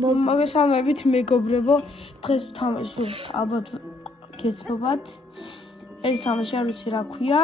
მოგესალმებით მეგობრებო, დღეს ვთამაშობთ ალბათ გეცნობათ. ეს თამაში არ ვიცი რა ქვია.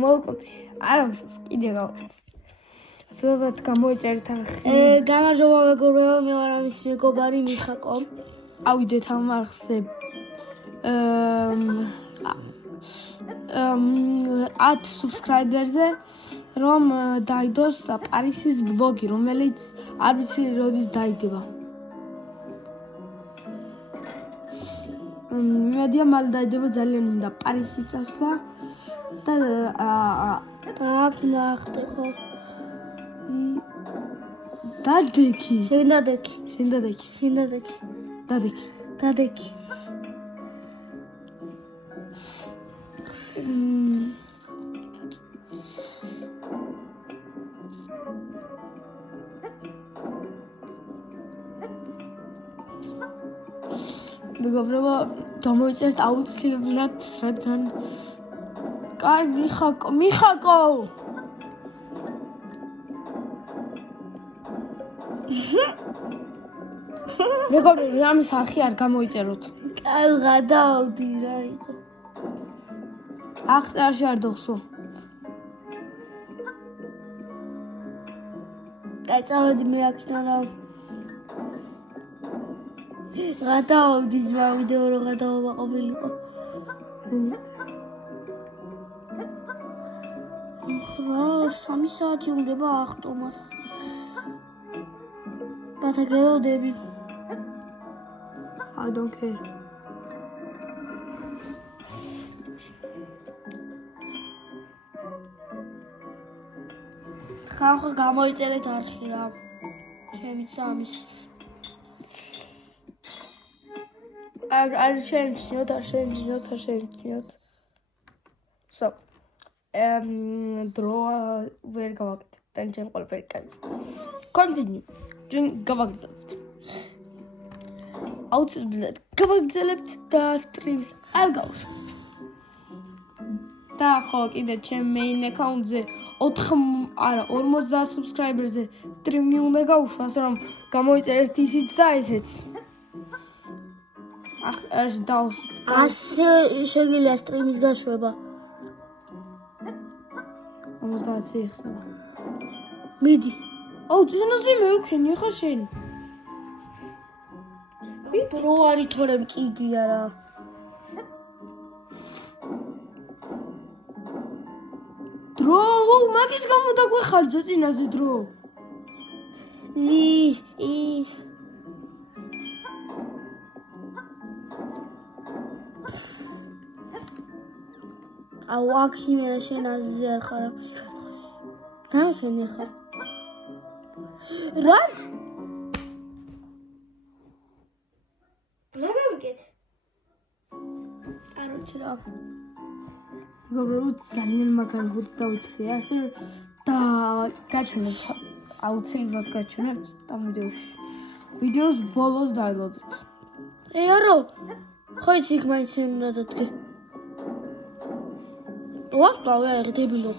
მოვკვდი. არა, კიდე გავხდი. ზოგადად გამოიწერეთ არხი. გამარჯობა მეგობრებო, მე ვარ ამის მეგობარი მიხაკო. ავიდეთ ამ არხზე. 10 subscriber-ზე რომ დაიდოს პარისის ბლოგი, რომელიც არ ვიცი როდის დაიდება. მედია მალე დაიდება, ძალიან მინდა პარისი წასვლა და აქ ნახტე ხო? დადექი. შენ დადექი. დადექი. მეგობრებო, გამოიწერეთ აუცილებლად, რადგან მიხაკო! მეგობრებო, ამის არხი არ გამოიწეროთ. გადავდი რა იყო. აღწერაში არ დოხსო. წავედი მე აქედან რა. გადავდი ძმა ვიდეო რო გადავა ყოფილიყო. რა 3 საათი უნდა ახტომას. ბათაგელოდები. I don't care. ხახო გამოიწერეთ არხი რა. ჩემიც ამის. არ შემჩნიოთ. So, დრო ვერ გავაკეთებ. თან ჩემ ყველაფერი კაი. Continue. ჩვენ გავაგრძელებთ. აუცილებლად გავაგრძელებთ და სტრიმს არ გავუშვებთ. და ხო, კიდე ჩემ main account-ზე 50 subscriber-ზე სტრიმი უნდა გავუშვას, რომ გამოიწერეს ისიც და ესეც. შეგიძლია სტრიმის გაშვება. 50 ეხსნა. მიდი. ძენაზე მევქენი ხა შენ. დრო არის თორემ კიდია რა. დრო, მაგის გამო დაგვეხარჯა წინაზე დრო. ის აუ აქში მე შენ აზზე არ ხარ. რა შენ ხარ? რა? რა მიგეთ? არ ვიცი რა. მეგობრებო, ძალიან მაგარი ხუთი დავითხრე, ასე და გაჩვენებთ, აუცილებლად გაჩვენებთ ამ ვიდეოში. ვიდეოს ბოლოს დაელოდეთ. არო, ხო იცი იქ მაინც უნდა დადგე. ვახტავე ერთებილო.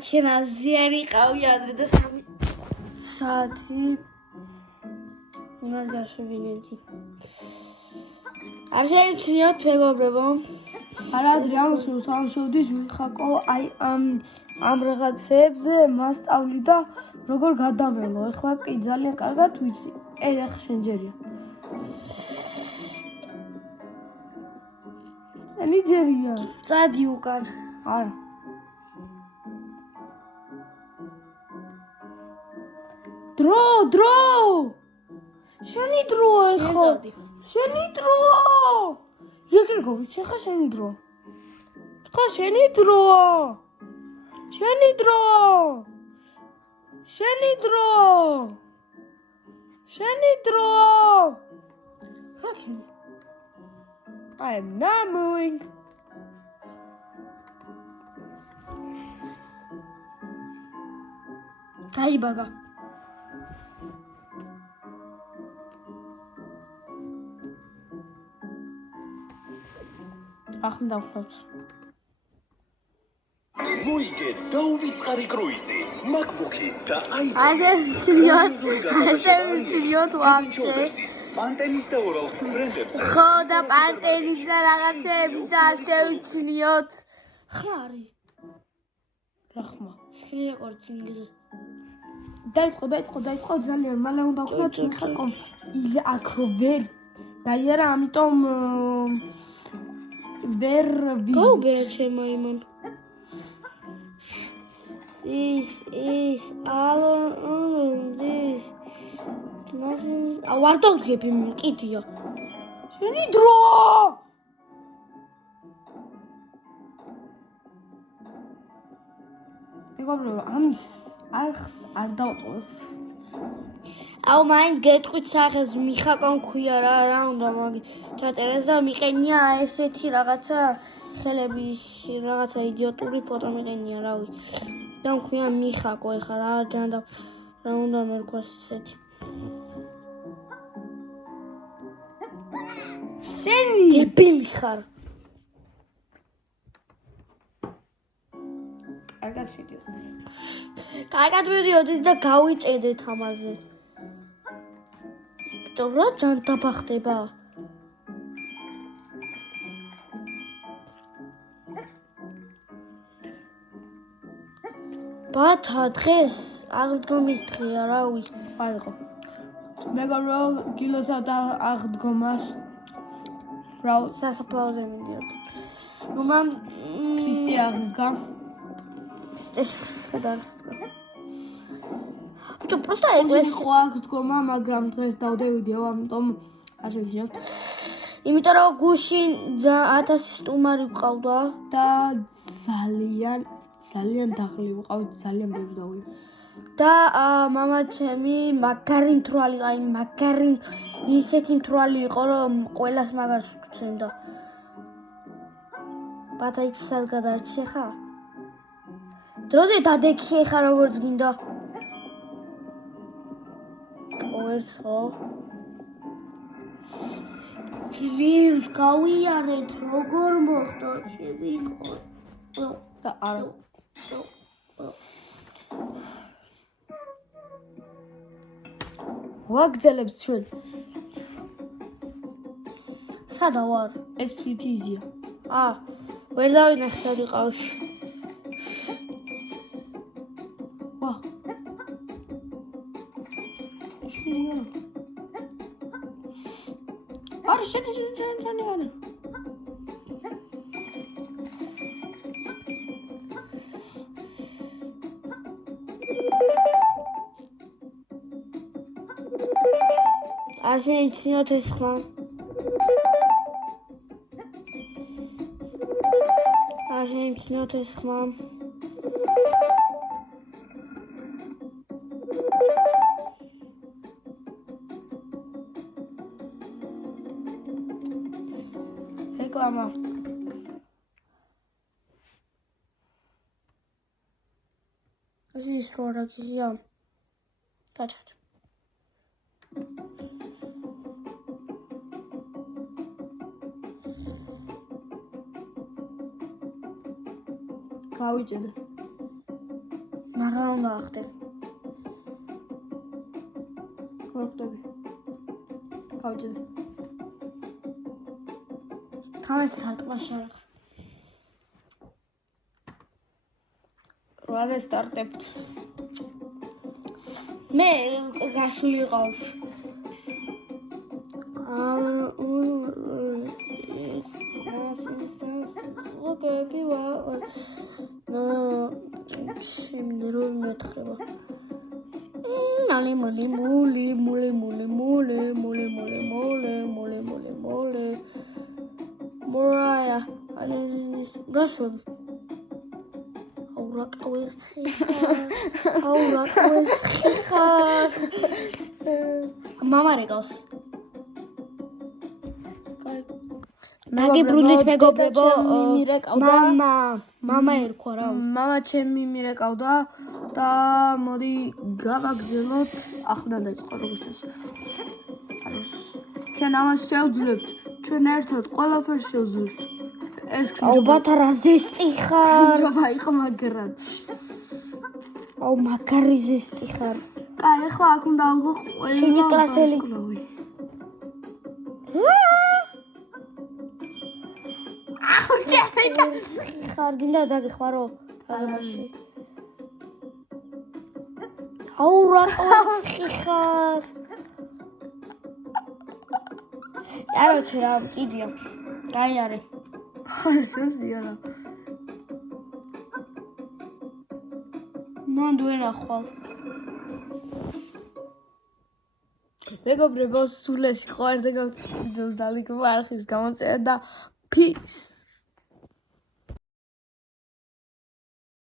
აქ შენ აზიარი ყავი ადრე და 3 საათი უნდა გაშოვინებდი. არ შემჩნიოთ მეგობრებო. არა ადრე ამშოვდის მიხაკო აი ამ რაღაცებზე მასწავლი და როგორ გადაველო. ეხლა კი ძალიან კარგად ვიცი. ეხლა შენ ჯერია. ნიჯერია. წადი უკან. არა. დრო! შენი დროა ეხლა. შენი დროა. ეგრეგოვი, ხა შენი დროა. ხა შენი დროა. შენი დრო. Actually, I am not moving. გაიბაგა. ახლა დავხსოვთ. მოიგე დაუვიწყარი კრუიზი, MacBook-ი და iPhone. ასე ვცლიოთ ვაფშე. პანტენის და ორალსის ბრენდებზე. ხო და პანტენის და რაღაცეების და ასე ვცლიოთ. ხმა არის. რა ხმა? screen record ინგლისური. დაიწყო ძალიან მალე უნდა ვქნათ ხაკომ აქ რო ვერ დაიარა ამიტომ ვერ გაუბერე ჩემო იმან this is all this nothing ვარ დავდგები მკიდია შენი დრო მეგობრებო ამის არხს არ დავტოვებ აუ მაინც გეტყვით სახელს მიხაკონ ქვია რა უნდა მაგით ჩაწერეს და მიყენია ესეთი რაღაცა ხელები რაღაცა იდიოტური ფოტო მიყენია რავი და მქვია მიხაკო ეხა რა ჯანდა რა უნდა მერქვას ესეთი შენი დებილი ხარ კარგად ვიდიოდის და გავიჭედეთ ამაზე რა ჯანტაბა ხდება ბათა დღეს აღდგომის დღეა რა ვიყო მეგობრო გილოსა და აღდგომას რა სასაფლაოზე მიდიოდ ნუ მამ ქრისტე აღდგა თუ პროსტა ეს ხო აღდგომა მაგრამ დღეს დავდევიდიო ამიტომ არ შევიჯერთ იმიტომ რომ გუში 1000 სტუმარი ვყავდა და ძალიან დაღლი ვიყავით ძალიან ბევრი დავი და მამა ჩემი მაგარი მთვრალი აი მაგარი ისეთი მთვრალი იყო რომ ყველას მაგარს ვქცენდა ბათა იცი სად გადარჩე ხა დროზე დადექი ხა როგორც გინდა ყოველს ხო თლივს გავიარეთ როგორ მოხდა შევიყო და არა ვაგზელებს ჩვენ სადა ვარ ეს ფიფიზია ვერ დავინახე ყავში ვა არა შენი Arsene içiniyor esma. Arsene içiniyor esma. Reklama. Здесь скоро я. Качать. გავიჭედე. მაგრამ უნდა ახდე. ხორტები. გავიჭედე. თამაშ სარტყმაში არა. რა რესტარტებთ. მე გასული ყავს. Okay, well. Seminarul metreba. Mole mole mole mole mole mole mole mole mole mole mole mole. Moraya. Gashub. Aura qawetsi. Aura qawetsi. Mama regals. ნაგიბრუნდით მეგობრებო, მირეკავდა. მამა ერქვა რა. მამა ჩემი მირეკავდა და მოდი გავაგრძელოთ. ახლა დაიწყო როგორც ეს. ჩვენ ამას შევძლებთ. ჩვენ ერთად ყველაფერს შევძლებთ. ეს ალბათ რა ზესტი ხარ. ჯობა იყო მაგრამ. აუ მაგარი ზესტი ხარ. კაი, ახლა აქ უნდა ავიღო ყველა. შენი კლასელი. აუ ჯერიკა. ხარ გინდა დაგეხმარო ალმაში. აუ რა კლასი ხარ. არავითარ რა კიდია. კაი არის. სიარა. მანდუენ ახვალ. მეგობრებო, სულ ეს იყო ერთ ვიდეოს დალიკება არხის გამოწერა და peace.